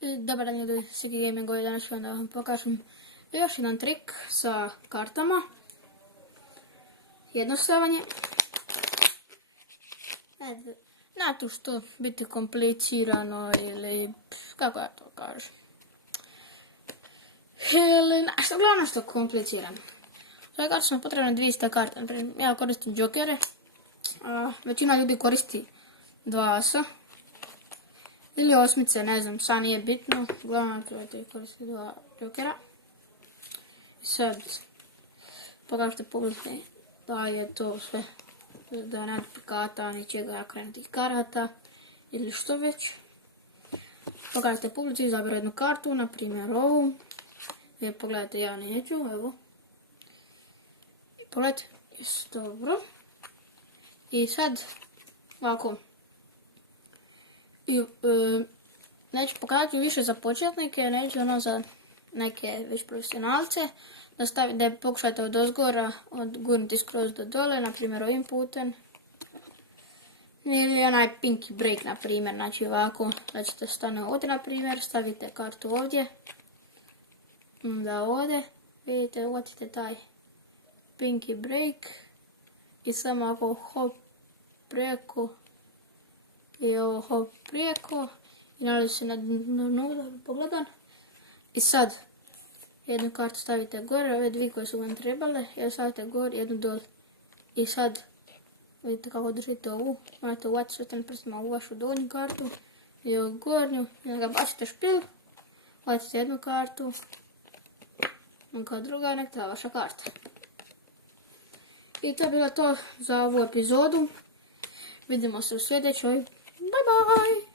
Dobar dan ljudi, Siki Gaming, ovdje danas ću da vam pokažem još jedan trik sa kartama. Jednostavan je. Na to što biti komplicirano ili kako ja to kažem. Ili nešto, uglavnom što komplicirano. Za kartu su nam potrebne 200 karta. Ja koristim džokere, a većina ljudi koristi 2 asa. Ili osmice, ne znam, sad nije bitno. Uglavnom trebate koristiti 2 džokera. I sad, pokažete publike da je to sve, da ne duplikata, ničega akrenutih karata ili što već. Pokažete publici, izaberu jednu kartu, na primjer ovu. Vi pogledajte, ja neću, evo. I pogledajte, jesu dobro. I sad, ovako. Neću pokazati više za početnike, neću ono za neke već profesionalce. Da pokušate od ozgora odgurnuti skroz do dole, na primjer ovim putem. Ili onaj pinky break, na primjer, znači ovako, da ćete stane ovdje, na primjer, stavite kartu ovdje. Onda ovdje, vidite, uvatite taj pinky break i samo ako hop preko i ovo hop prijeko i nalazi se na dnu da bi pogledan. I sad jednu kartu stavite gore, ove dvije koje su vam trebale, jednu stavite gore, jednu dole. I sad vidite kako držite ovu, morate uvati šestanim prstima ovu vašu donju kartu i ovu gornju, i onda ga bacite špil, uvatite jednu kartu, kao druga, nek ta vaša karta. I to je bilo to za ovu epizodu. Vidimo se u sljedećoj. Bye bye!